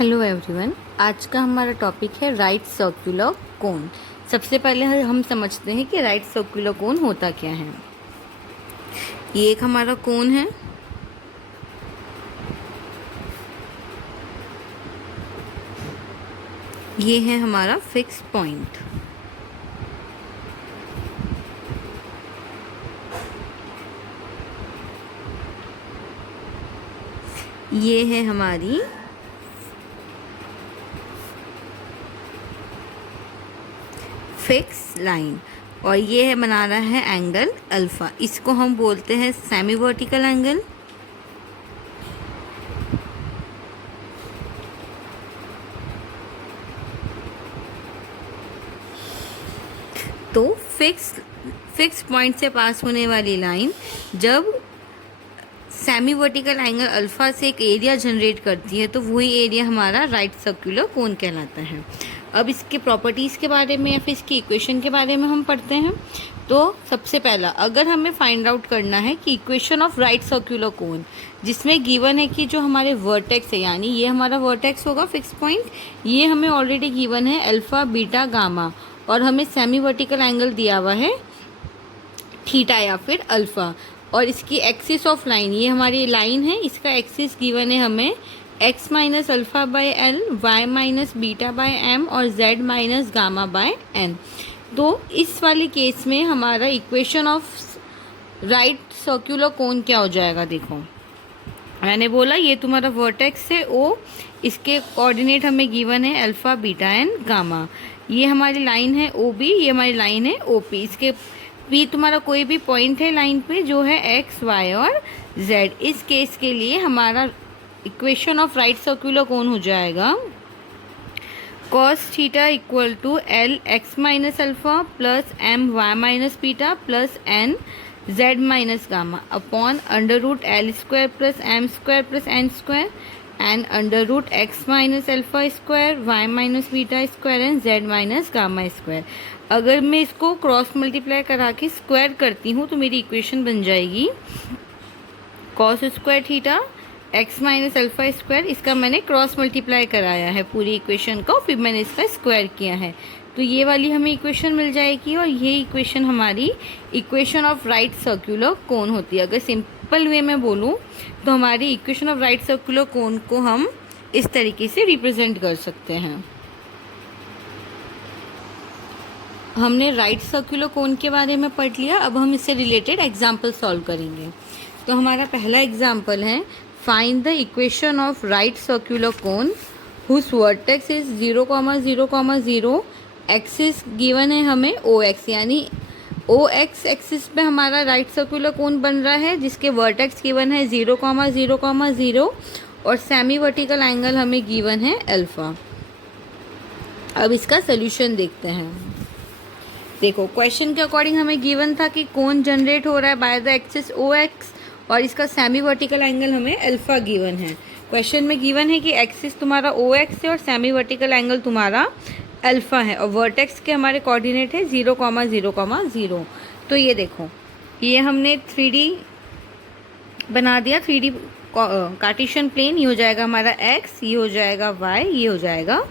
Hello everyone, आज का हमारा टॉपिक है राइट सर्कुलर कोन। सबसे पहले हम समझते हैं कि राइट सर्कुलर कोन होता क्या है। ये एक हमारा कोन है। ये है हमारा फिक्स पॉइंट। ये है हमारी फिक्स लाइन और ये है बना रहा है एंगल अल्फा। इसको हम बोलते हैं सेमी वर्टिकल एंगल। तो फिक्स पॉइंट से पास होने वाली लाइन जब सेमी वर्टिकल एंगल अल्फा से एक एरिया जनरेट करती है तो वही एरिया हमारा राइट सर्कुलर कोन कहलाता है। अब इसके प्रॉपर्टीज़ के बारे में या फिर इसकी इक्वेशन के बारे में हम पढ़ते हैं। तो सबसे पहला, अगर हमें फाइंड आउट करना है कि इक्वेशन ऑफ राइट सर्कुलर कोन, जिसमें गिवन है कि जो हमारे वर्टेक्स है, यानी ये हमारा वर्टेक्स होगा फिक्स पॉइंट, ये हमें ऑलरेडी गिवन है अल्फा बीटा गामा, और हमें सेमी वर्टिकल एंगल दिया हुआ है थीटा या फिर अल्फा, और इसकी एक्सिस ऑफ लाइन, ये हमारी लाइन है, इसका एक्सिस गिवन है हमें x minus alpha by L, Y minus beta by M और z minus gamma by n। तो इस वाले केस में हमारा equation of right circular cone क्या हो जाएगा। देखो, मैंने बोला ये तुम्हारा वर्टेक्स है O, इसके कोऑर्डिनेट हमें गिवन है अल्फ़ा बीटा एन गामा। ये हमारी लाइन है OB, ये हमारी लाइन है OP। इसके भी तुम्हारा कोई भी पॉइंट है लाइन पे जो है x, y और z। इस केस के लिए हमारा equation of right circular cone हो जाएगा cos theta equal to L X minus alpha plus M Y minus beta plus N Z minus gamma upon under root L square plus M square plus N square and under root X minus alpha square Y minus beta square and Z minus gamma square. अगर मैं इसको cross multiply करा के square करती हूँ तो मेरी equation बन जाएगी cos square theta x minus alpha square. इसका मैंने क्रॉस मल्टीप्लाई कराया है पूरी इक्वेशन को, फिर मैंने इसका स्क्वायर किया है, तो ये वाली हमें इक्वेशन मिल जाएगी। और ये इक्वेशन हमारी इक्वेशन ऑफ राइट सर्कुलर कोन होती है। अगर सिंपल वे में बोलूँ तो हमारी इक्वेशन ऑफ राइट सर्कुलर कोन को हम इस तरीके से रिप्रेजेंट कर सकते हैं। हमने राइट सर्कुलर कोन के बारे में पढ़ लिया, अब हम इससे रिलेटेड एग्जाम्पल सॉल्व करेंगे। तो हमारा पहला एग्जाम्पल है, find the equation of right circular cone whose vertex is 0, 0, 0। Axis given है हमें OX, यानी OX एक्सिस पे हमारा राइट सर्कुलर कोन बन रहा है जिसके वर्टेक्स गिवन है 0, 0, 0 और सेमी वर्टिकल एंगल हमें गिवन है अल्फ़ा। अब इसका सोल्यूशन देखते हैं। देखो, क्वेश्चन के अकॉर्डिंग हमें गिवन था कि कोन जनरेट हो रहा है बाय द एक्सिस OX और इसका सेमी वर्टिकल एंगल हमें अल्फ़ा गिवन है। क्वेश्चन में गिवन है कि एक्सिस तुम्हारा OX है और सेमी वर्टिकल एंगल तुम्हारा अल्फ़ा है और वर्टेक्स के हमारे कोऑर्डिनेट है 0, 0, 0। तो ये देखो, ये हमने 3D बना दिया, 3D कार्टेशियन प्लेन। ये हो जाएगा हमारा x, ये हो जाएगा y, ये हो जाएगा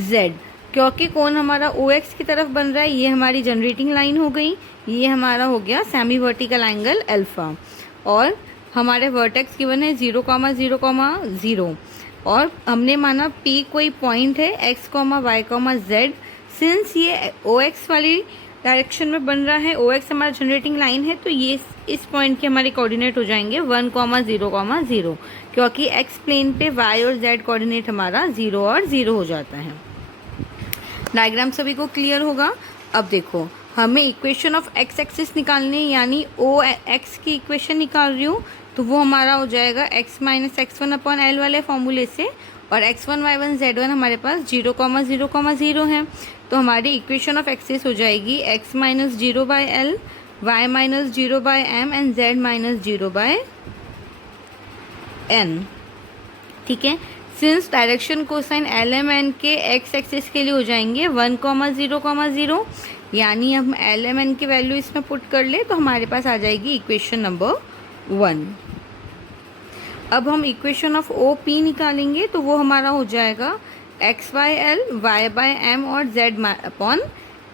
z। क्योंकि कोन हमारा OX की तरफ बन रहा है, ये हमारी जनरेटिंग लाइन हो गई, ये हमारा हो गया सेमी वर्टिकल एंगल अल्फ़ा, और हमारे वर्टेक्स गिवन है 0, 0, 0 और हमने माना P कोई पॉइंट है x, y, z। सिंस ये OX वाली डायरेक्शन में बन रहा है, OX हमारा जनरेटिंग लाइन है, तो ये इस पॉइंट के हमारे कोऑर्डिनेट हो जाएंगे 1, 0, 0, क्योंकि x प्लेन पे y और z कोऑर्डिनेट हमारा 0 और 0 हो जाता है। डायग्राम सभी को क्लियर होगा। अब देखो, हमें इक्वेशन ऑफ x एक्सिस निकालनी है, यानी OX की इक्वेशन निकाल रही हूँ, तो वो हमारा हो जाएगा x minus x1 upon L वाले फॉर्मूले से, और x1, y1, z1 हमारे पास 0, 0, 0 है। तो हमारी इक्वेशन ऑफ एक्सिस हो जाएगी x minus 0 by L, y minus 0 by M and z minus 0 by n। ठीक है, since direction cosine L M N के x एक्सिस के लिए हो जाएंगे 1, 0, 0, यानी हम एल एम एन की वैल्यू इसमें पुट कर ले तो हमारे पास आ जाएगी इक्वेशन नंबर 1। अब हम इक्वेशन ऑफ ओ पी निकालेंगे, तो वो हमारा हो जाएगा X by L Y by M और जेड अपॉन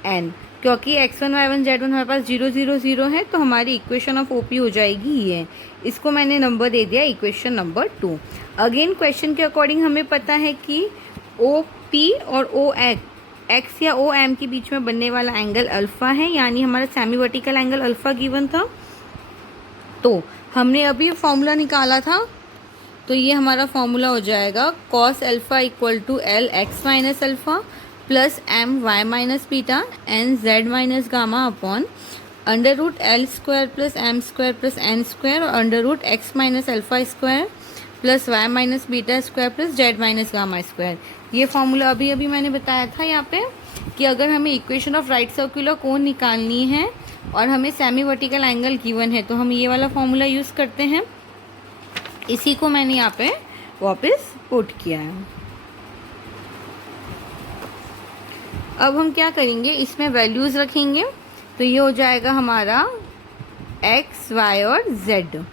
एन। क्योंकि x1 y1 z1 हमारे पास 0 0 0 है, तो हमारी इक्वेशन ऑफ OP हो जाएगी ये। इसको मैंने नंबर दे दिया इक्वेशन नंबर 2। अगेन क्वेश्चन के अकॉर्डिंग हमें पता है कि OP और OX या OM के बीच में बनने वाला एंगल अल्फ़ा है, यानी हमारा semi vertical angle alpha given था। तो हमने अभी फॉर्मूला निकाला था, तो ये हमारा फॉर्मूला हो जाएगा cos alpha equal to L X minus alpha plus M Y minus beta N Z minus gamma upon under root L square plus M square plus N square और under root X minus alpha square plus Y minus beta square plus Z minus gamma square. ये formula अभी अभी मैंने बताया था यहाँ पे कि अगर हमें इक्वेशन ऑफ राइट सर्कुलर कोन निकालनी है और हमें सेमी वर्टिकल एंगल गिवन है, तो हम ये वाला फॉर्मूला यूज़ करते हैं। इसी को मैंने यहाँ पे वापस पुट किया है। अब हम क्या करेंगे, इसमें वैल्यूज़ रखेंगे, तो ये हो जाएगा हमारा x, y और z।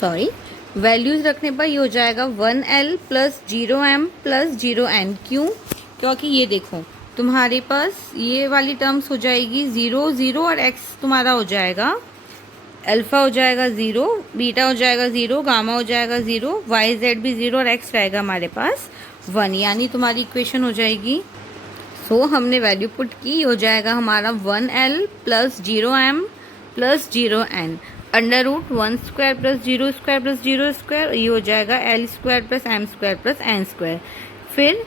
सॉरी वैल्यूज़ रखने पर ये हो जाएगा 1l plus 0m plus 0n। क्यों? क्योंकि ये देखो तुम्हारे पास ये वाली टर्म्स हो जाएगी 0 0 और x तुम्हारा हो जाएगा अल्फ़ा हो जाएगा 0, बीटा हो जाएगा 0, गामा हो जाएगा 0, वाई जेड भी 0 और x रहेगा हमारे पास 1, यानी तुम्हारी इक्वेशन हो जाएगी। सो हमने वैल्यू पुट की, हो जाएगा हमारा 1l plus 0m plus 0n under root 1 square plus 0 square plus 0 square, ये हो जाएगा l square plus m square plus n square. फिर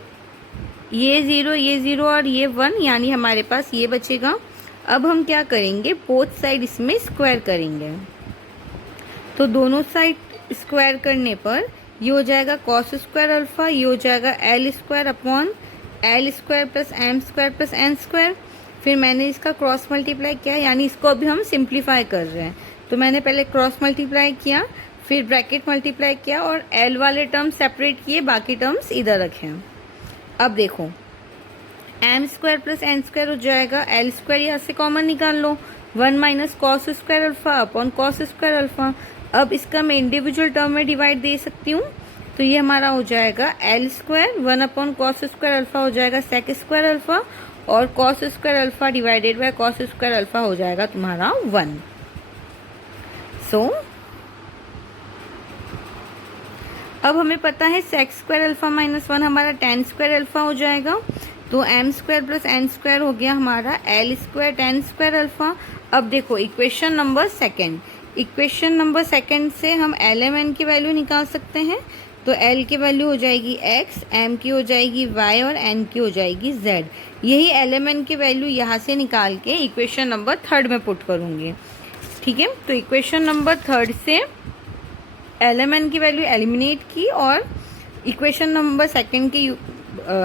ये 0 और ये 1, यानी हमारे पास ये बचेगा। अब हम क्या करेंगे, बोथ साइड इसमें स्क्वायर करेंगे, तो दोनों साइड स्क्वायर करने पर ये हो जाएगा कॉस स्क्वायर अल्फ़ा, ये हो जाएगा L square upon L square plus M square plus N square. फिर मैंने इसका क्रॉस मल्टीप्लाई किया, यानी इसको अभी हम सिंप्लीफाई कर रहे हैं, तो मैंने पहले क्रॉस मल्टीप्लाई किया, फिर ब्रैकेट मल्टीप्लाई किया और एल वाले टर्म्स सेपरेट किए, बाकी टर्म्स इधर रखे। अब देखो M square plus N square हो जाएगा, एल स्क्वायर यहाँ से कॉमन निकाल लो, 1 minus cos square alpha upon cos square alpha. अब इसका मैं इंडिविजुअल टर्म में डिवाइड दे सकती हूँ, तो ये हमारा हो जाएगा L square 1 upon cos square alpha हो जाएगा सेक स्क्वायर अल्फ़ा, और cos square alpha divided by cos square alpha हो जाएगा तुम्हारा 1। सो अब हमें पता है सेक स्क्वायर अल्फ़ा माइनस 1 हमारा टेन स्क्वायर अल्फ़ा हो जाएगा, तो M square plus N square हो गया हमारा L square tan square alpha. अब देखो इक्वेशन नंबर सेकेंड से हम एल एम एन की वैल्यू निकाल सकते हैं, तो एल की वैल्यू हो जाएगी x, एम की हो जाएगी y और n की हो जाएगी z। यही एल एम एन की वैल्यू यहाँ से निकाल के इक्वेशन नंबर 3 में पुट करूँगी। ठीक है, तो इक्वेशन नंबर 3 से एल एम एन की वैल्यू एलिमिनेट की और इक्वेशन नंबर 2 की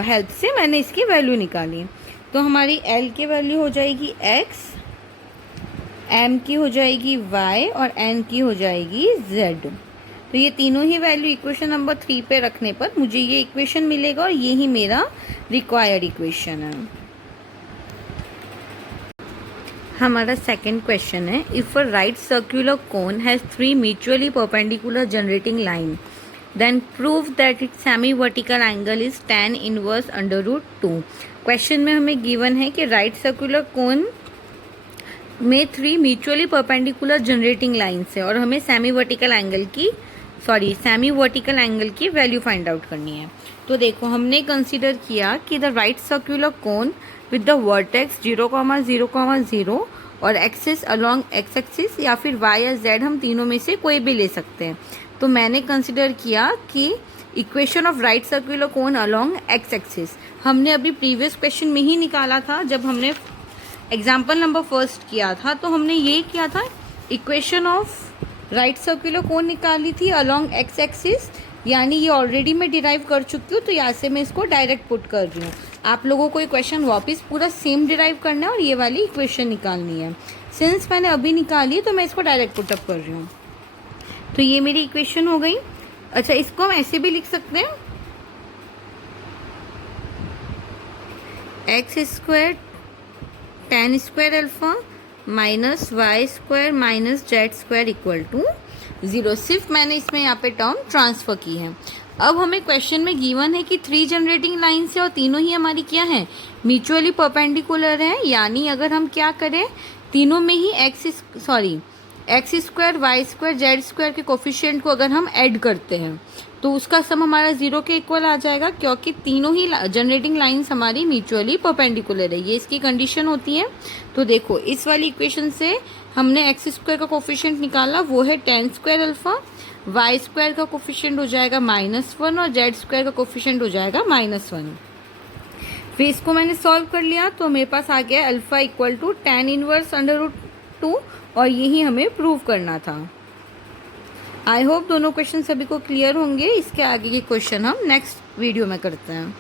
हेल्प से मैंने इसकी वैल्यू निकाली। तो हमारी L की वैल्यू हो जाएगी x, M की हो जाएगी y और N की हो जाएगी z। तो ये तीनों ही वैल्यू इक्वेशन नंबर 3 पे रखने पर मुझे ये इक्वेशन मिलेगा और ये ही मेरा रिक्वायर्ड इक्वेशन है। हमारा सेकंड क्वेश्चन है, if a right circular cone has 3 mutually perpendicular generating line, then prove that its semi vertical angle is tan inverse under root 2। Question में हमें गिवन है कि राइट सर्कुलर कोन में 3 म्यूचुअली परपेंडिकुलर जनरेटिंग लाइन्स है और हमें semi vertical angle की value find out करनी है। तो देखो हमने कंसीडर किया कि the right circular cone with the vertex 0,0,0 और एक्सिस अलोंग एक्स एक्सिस या फिर y या z, हम तीनों में से कोई भी ले सकते हैं। तो मैंने कंसिडर किया कि equation of right circular cone along x axis हमने अभी प्रीवियस क्वेश्चन में ही निकाला था, जब हमने एग्जाम्पल नंबर 1 किया था, तो हमने ये किया था इक्वेशन ऑफ राइट सर्कुलर कोन निकाली थी अलोंग एक्स एक्सिस, यानी ये ऑलरेडी मैं डिराइव कर चुकी हूँ, तो यहाँ से मैं इसको डायरेक्ट पुट कर रही हूँ। आप लोगों को ये क्वेश्चन वापस पूरा सेम डिराइव करना है और ये वाली इक्वेशन निकालनी है। सिंस मैंने अभी निकाली तो मैं इसको डायरेक्ट पुटअप कर रही हूँ। तो ये मेरी इक्वेशन हो गई। अच्छा, इसको हम ऐसे भी लिख सकते हैं, X square tan square alpha minus Y square minus Z square equal to 0। सिर्फ मैंने इसमें यहाँ पे टर्म ट्रांसफ़र की है। अब हमें क्वेश्चन में गिवन है कि 3 जनरेटिंग लाइन्स है और तीनों ही हमारी क्या है, म्यूचुअली परपेंडिकुलर है। यानी अगर हम क्या करें, तीनों में ही X square Y square Z square के कोफिशिएंट को अगर हम ऐड करते हैं तो उसका सम हमारा 0 के इक्वल आ जाएगा, क्योंकि तीनों ही जनरेटिंग लाइंस हमारी म्यूचुअली परपेंडिकुलर है। ये इसकी कंडीशन होती है। तो देखो इस वाली इक्वेशन से हमने एक्स स्क्वायर का कोफिशिएंट निकाला, वो है 10 स्क्वायर अल्फा, वाई स्क्वायर का कोफिशिएंट हो जाएगा -1 और जेड स्क्वायर का कोफिशिएंट हो जाएगा -1। फिर इसको मैंने सॉल्व कर लिया तो मेरे पास आ गया alpha equal to tan inverse √2 और यही हमें प्रूव करना था। आई होप दोनों क्वेश्चन सभी को क्लियर होंगे। इसके आगे के क्वेश्चन हम नेक्स्ट वीडियो में करते हैं।